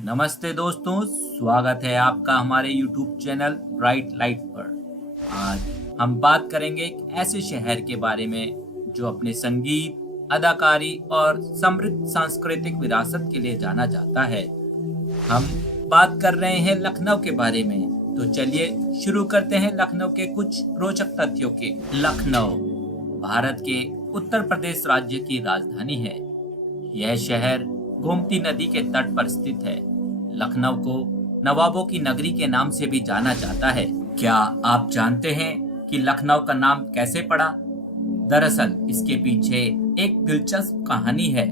नमस्ते दोस्तों, स्वागत है आपका हमारे YouTube चैनल ब्राइट लाइट पर। आज हम बात करेंगे एक ऐसे शहर के बारे में जो अपने संगीत, अदाकारी और समृद्ध सांस्कृतिक विरासत के लिए जाना जाता है। हम बात कर रहे हैं लखनऊ के बारे में। तो चलिए शुरू करते हैं लखनऊ के कुछ रोचक तथ्यों के। लखनऊ भारत के उत्तर प्रदेश राज्य की राजधानी है। यह शहर गोमती नदी के तट पर स्थित है। लखनऊ को नवाबों की नगरी के नाम से भी जाना जाता है। क्या आप जानते हैं कि लखनऊ का नाम कैसे पड़ा? दरअसल इसके पीछे एक दिलचस्प कहानी है।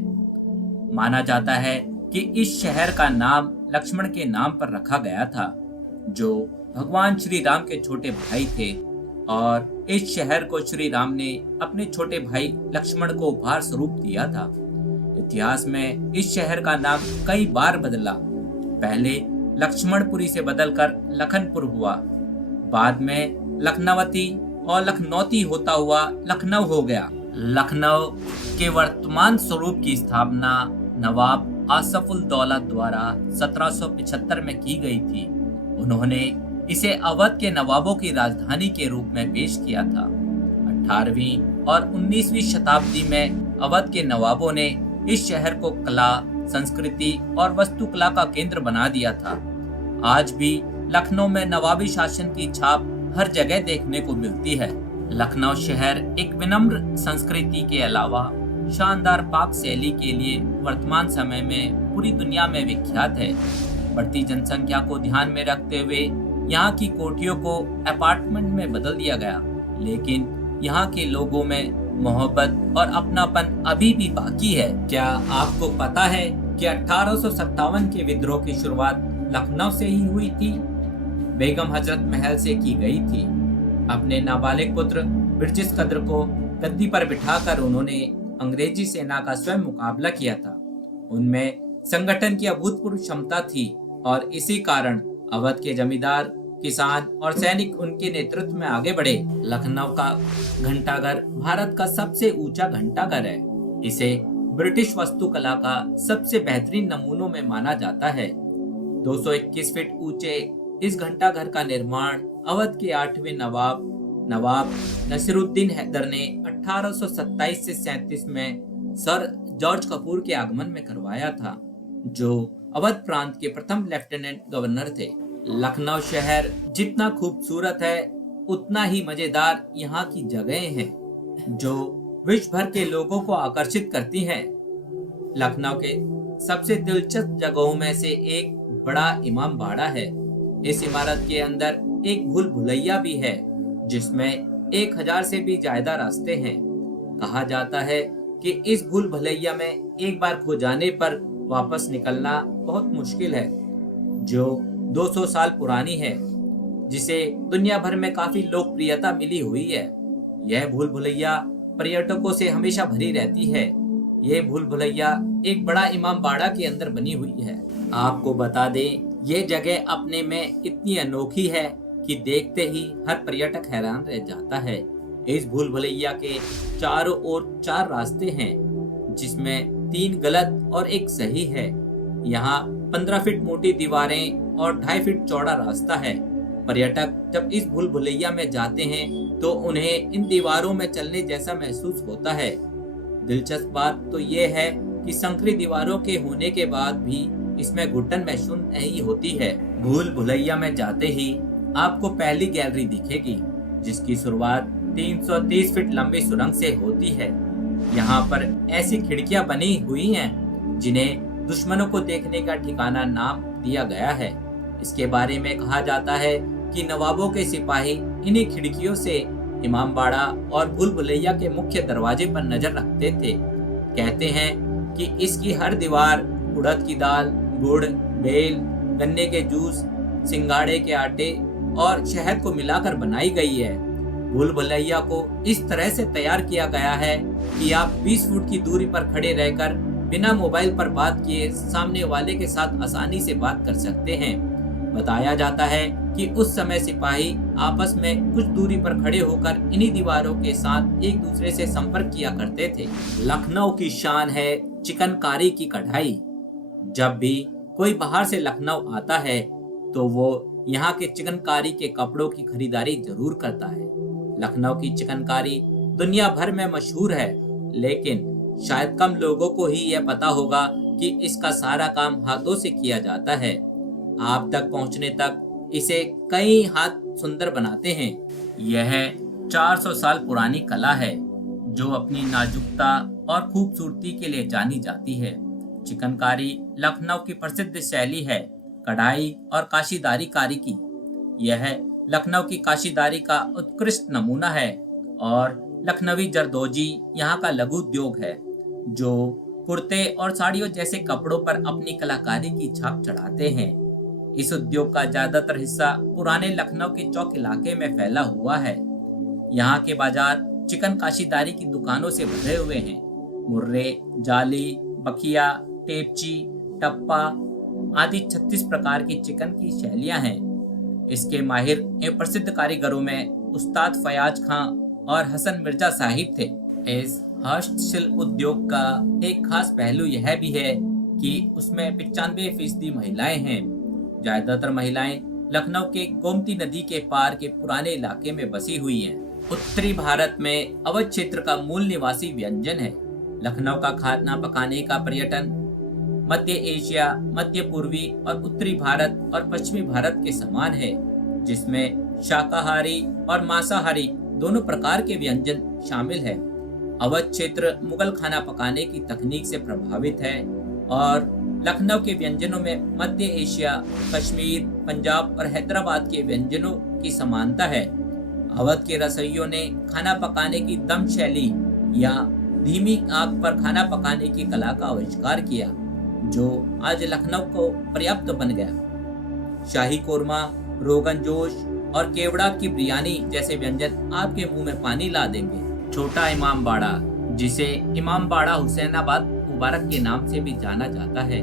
माना जाता है कि इस शहर का नाम लक्ष्मण के नाम पर रखा गया था, जो भगवान श्री राम के छोटे भाई थे, और इस शहर को श्री राम ने अपने छोटे भाई लक्ष्मण को उपहार स्वरूप दिया था। इतिहास में इस शहर का नाम कई बार बदला। पहले लक्ष्मणपुरी से बदलकर लखनपुर हुआ, बाद में लखनवती और लखनौती होता हुआ लखनऊ हो गया। लखनऊ के वर्तमान स्वरूप की स्थापना नवाब आसफुल दौला द्वारा 1775 में की गई थी। उन्होंने इसे अवध के नवाबों की राजधानी के रूप में पेश किया था। 18वीं और 19वीं शताब्दी में अवध के नवाबों ने इस शहर को कला, संस्कृति और वास्तुकला का केंद्र बना दिया था। आज भी लखनऊ में नवाबी शासन की छाप हर जगह देखने को मिलती है। लखनऊ शहर एक विनम्र संस्कृति के अलावा शानदार पाक शैली के लिए वर्तमान समय में पूरी दुनिया में विख्यात है। बढ़ती जनसंख्या को ध्यान में रखते हुए यहाँ की कोठियों को अपार्टमेंट में बदल दिया गया, लेकिन यहाँ के लोगों में मोहब्बत और अपनापन अभी भी बाकी है। क्या आपको पता है कि 1857 के विद्रोह की शुरुआत लखनऊ से ही हुई थी? बेगम हजरत महल से की गई थी। अपने नाबालिग पुत्र ब्रिटिश कद्र को गद्दी पर बिठाकर उन्होंने अंग्रेजी सेना का स्वयं मुकाबला किया था। उनमें संगठन की अभूतपूर्व क्षमता थी और इसी कारण अवध के जमींदार, किसान और सैनिक उनके नेतृत्व में आगे बढ़े। लखनऊ का घंटाघर भारत का सबसे ऊंचा घंटाघर है। इसे ब्रिटिश वास्तुकला का सबसे बेहतरीन नमूनों में माना जाता है। 221 फीट ऊंचे इस घंटाघर का निर्माण अवध के 8वें नवाब नसीरुद्दीन हैदर ने 1827 से 37 में सर जॉर्ज कपूर के आगमन में करवाया था, जो अवध प्रांत के प्रथम लेफ्टिनेंट गवर्नर थे। लखनऊ शहर जितना खूबसूरत है, उतना ही मजेदार यहाँ की जगहें हैं, जो विश्व भर के लोगों को आकर्षित करती हैं। लखनऊ के सबसे दिलचस्प जगहों में से एक बड़ा इमाम बाड़ा है। इस इमारत के अंदर एक भूल भुलैया भी है, जिसमें 1000 से भी ज्यादा रास्ते हैं। कहा जाता है कि इस भूल भुलैया में एक बार खो जाने पर वापस निकलना बहुत मुश्किल है, जो 200 साल पुरानी है, जिसे दुनिया भर में काफी लोकप्रियता मिली हुई है। यह भूल भुलैया पर्यटकों से हमेशा भरी रहती है। यह भूल भुलैया एक बड़ा इमाम बाड़ा के अंदर बनी हुई है। आपको बता दें, ये जगह अपने में इतनी अनोखी है कि देखते ही हर पर्यटक हैरान रह जाता है। इस भूल भुलैया के चारों ओर 4 रास्ते हैं, जिसमें 3 गलत और 1 सही है। यहाँ 15 फीट मोटी दीवारें और 2.5 फीट चौड़ा रास्ता है। पर्यटक जब इस भूल भुलैया में जाते हैं तो उन्हें इन दीवारों में चलने जैसा महसूस होता है। दिलचस्प बात तो यह है कि संकरी दीवारों के होने के बाद भी इसमें घुटन महसूस नहीं होती है। भूल भुलैया में जाते ही आपको पहली गैलरी दिखेगी, जिसकी शुरुआत 330 फीट लंबी सुरंग से होती है। यहाँ पर ऐसी खिड़कियां बनी हुई हैं, जिन्हें दुश्मनों को देखने का ठिकाना नाम दिया गया है। इसके बारे में कहा जाता है कि नवाबों के सिपाही इन्हीं खिड़कियों से इमाम बाड़ा और भूल भुलैया के मुख्य दरवाजे पर नजर रखते थे। कहते हैं कि इसकी हर दीवार उड़द की दाल, गुड़, बेल, गन्ने के जूस, सिंगाड़े के आटे और शहद को मिलाकर बनाई गई है। भूल भुलैया को इस तरह से तैयार किया गया है कि आप 20 फुट की दूरी पर खड़े रहकर बिना मोबाइल पर बात किए सामने वाले के साथ आसानी से बात कर सकते हैं। बताया जाता है कि उस समय सिपाही आपस में कुछ दूरी पर खड़े होकर इन्हीं दीवारों के साथ एक दूसरे से संपर्क किया करते थे। लखनऊ की शान है चिकनकारी की कढ़ाई। जब भी कोई बाहर से लखनऊ आता है तो वो यहाँ के चिकनकारी के कपड़ों की खरीदारी जरूर करता है। लखनऊ की चिकनकारी दुनिया भर में मशहूर है, लेकिन शायद कम लोगों को ही यह पता होगा कि इसका सारा काम हाथों से किया जाता है। आप तक पहुंचने तक इसे कई हाथ सुंदर बनाते हैं। यह 400 साल पुरानी कला है जो अपनी नाजुकता और खूबसूरती के लिए जानी जाती है। चिकनकारी लखनऊ की प्रसिद्ध शैली है कढ़ाई और काशीदारी कारी की। यह लखनऊ की काशीदारी का उत्कृष्ट नमूना है और लखनवी जरदोजी यहाँ का लघु उद्योग है जो कुर्ते और साड़ियों जैसे कपड़ों पर अपनी कलाकारी की छाप चढ़ाते हैं। इस उद्योग का ज्यादातर हिस्सा पुराने लखनऊ के चौक इलाके में फैला हुआ है। यहाँ के बाजार चिकन काशीदारी की दुकानों से भरे हुए हैं। मुर्रे, जाली, बखिया, टेपची, टप्पा आदि 36 प्रकार की चिकन की शैलियां हैं। इसके माहिर एवं प्रसिद्ध कारीगरों में उस्ताद फयाज खां और हसन मिर्जा साहिब थे। इस हस्तशिल्प उद्योग का एक खास पहलू यह भी है कि उसमें 95% महिलाएं हैं। ज्यादातर महिलाएं लखनऊ के गोमती नदी के पार के पुराने इलाके में बसी हुई हैं। उत्तरी भारत में अवध क्षेत्र का मूल निवासी व्यंजन है। लखनऊ का खाना पकाने का पर्यटन मध्य एशिया, मध्य पूर्वी और उत्तरी भारत और पश्चिमी भारत के समान है, जिसमें शाकाहारी और मांसाहारी दोनों प्रकार के व्यंजन शामिल है। अवध क्षेत्र मुगल खाना पकाने की तकनीक से प्रभावित है और लखनऊ के व्यंजनों में मध्य एशिया, कश्मीर, पंजाब और हैदराबाद के व्यंजनों की समानता है। अवध के रसोइयों ने खाना पकाने की दम शैली या धीमी आग पर खाना पकाने की कला का आविष्कार किया, जो आज लखनऊ को पर्याप्त बन गया। शाही कोरमा, रोगन जोश और केवड़ा की बिरयानी जैसे व्यंजन आपके मुंह में पानी ला देंगे। छोटा इमाम बाड़ा, जिसे इमाम बाड़ा हुसैनाबाद मुबारक के नाम से भी जाना जाता है,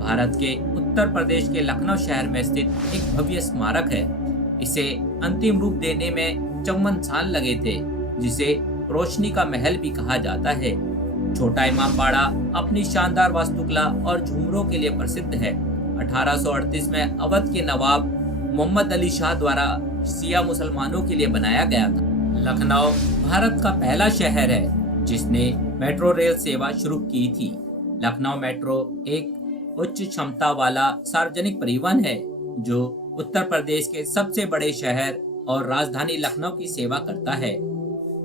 भारत के उत्तर प्रदेश के लखनऊ शहर में स्थित एक भव्य स्मारक है। इसे अंतिम रूप देने में 54 साल लगे थे, जिसे रोशनी का महल भी कहा जाता है। छोटा इमाम बाड़ा अपनी शानदार वास्तुकला और झूमरों के लिए प्रसिद्ध है। 1838 में अवध के नवाब मोहम्मद अली शाह द्वारा शिया मुसलमानों के लिए बनाया गया था। लखनऊ भारत का पहला शहर है जिसने मेट्रो रेल सेवा शुरू की थी। लखनऊ मेट्रो एक उच्च क्षमता वाला सार्वजनिक परिवहन है जो उत्तर प्रदेश के सबसे बड़े शहर और राजधानी लखनऊ की सेवा करता है।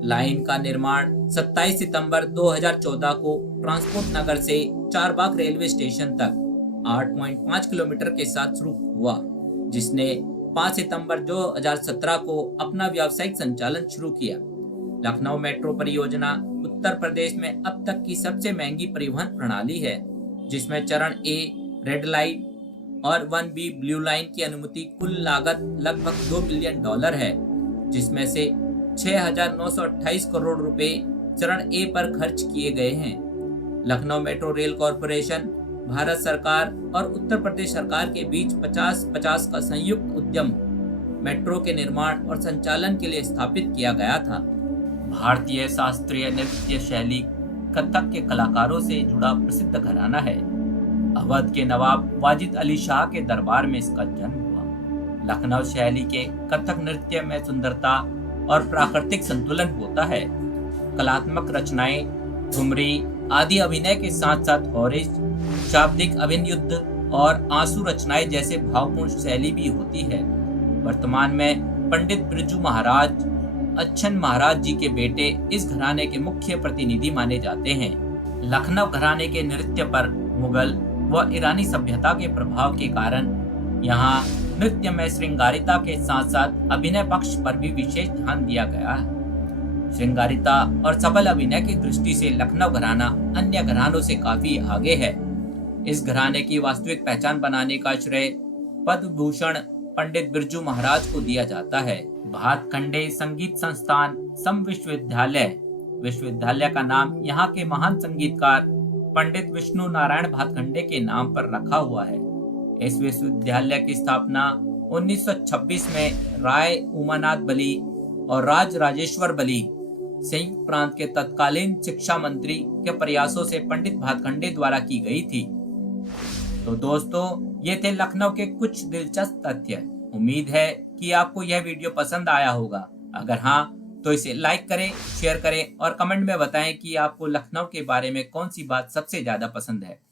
लाइन का निर्माण 27 सितंबर 2014 को ट्रांसपोर्ट नगर से चारबाग रेलवे स्टेशन तक 8.5 किलोमीटर के साथ शुरू हुआ, जिसने 5 सितंबर 2017 को अपना व्यावसायिक संचालन शुरू किया। लखनऊ मेट्रो परियोजना उत्तर प्रदेश में अब तक की सबसे महंगी परिवहन प्रणाली है, जिसमें चरण ए रेड लाइन और 1B ब्लू लाइन की अनुमति कुल लागत लगभग $2 बिलियन है, जिसमें से 6,928 करोड़ रुपए चरण ए पर खर्च किए गए हैं। Lucknow metro rail corporation Bharat सरकार और उत्तर प्रदेश सरकार के बीच 50-50 का संयुक्त उद्यम मेट्रो के निर्माण और संचालन के लिए स्थापित किया गया था। भारतीय शास्त्रीय नृत्य शैली कथक के कलाकारों से जुड़ा प्रसिद्ध घराना है। अवध के नवाब वाजिद अली शाह के दरबार में इसका जन्म हुआ। लखनऊ शैली के कथक नृत्य में सुंदरता और प्राकृतिक संतुलन होता है। कलात्मक रचनाएं, ठुमरी आदि अभिनय के साथ साथ होरिश, शाब्दिक अभिनयुद्ध और आंसू रचनाएं जैसे भावपूर्ण शैली भी होती है। वर्तमान में पंडित बिरजू महाराज अच्छन महाराज जी के बेटे इस घराने के मुख्य प्रतिनिधि माने जाते हैं। लखनऊ घराने के नृत्य पर मुगल व ईरानी सभ्यता के प्रभाव के कारण यहाँ नृत्य में श्रृंगारिता के साथ साथ अभिनय पक्ष पर भी विशेष ध्यान दिया गया है। श्रृंगारिता और सबल अभिनय की दृष्टि से लखनऊ घराना अन्य घरानों से काफी आगे है। इस घराने की वास्तविक पहचान बनाने का श्रेय पद्म भूषण पंडित बिरजू महाराज को दिया जाता है। भातखंडे संगीत संस्थान सम विश्वविद्यालय का नाम यहाँ के महान संगीतकार पंडित विष्णु नारायण भातखंडे के नाम पर रखा हुआ है। इस विश्वविद्यालय की स्थापना 1926 में राय उमानाथ बली और राज राजेश्वर बली संयुक्त प्रांत के तत्कालीन शिक्षा मंत्री के प्रयासों से पंडित भातखंडे द्वारा की गई थी। तो दोस्तों, ये थे लखनऊ के कुछ दिलचस्प तथ्य। उम्मीद है कि आपको यह वीडियो पसंद आया होगा। अगर हाँ, तो इसे लाइक करें, शेयर करें और कमेंट में बताएं कि आपको लखनऊ के बारे में कौन सी बात सबसे ज्यादा पसंद है।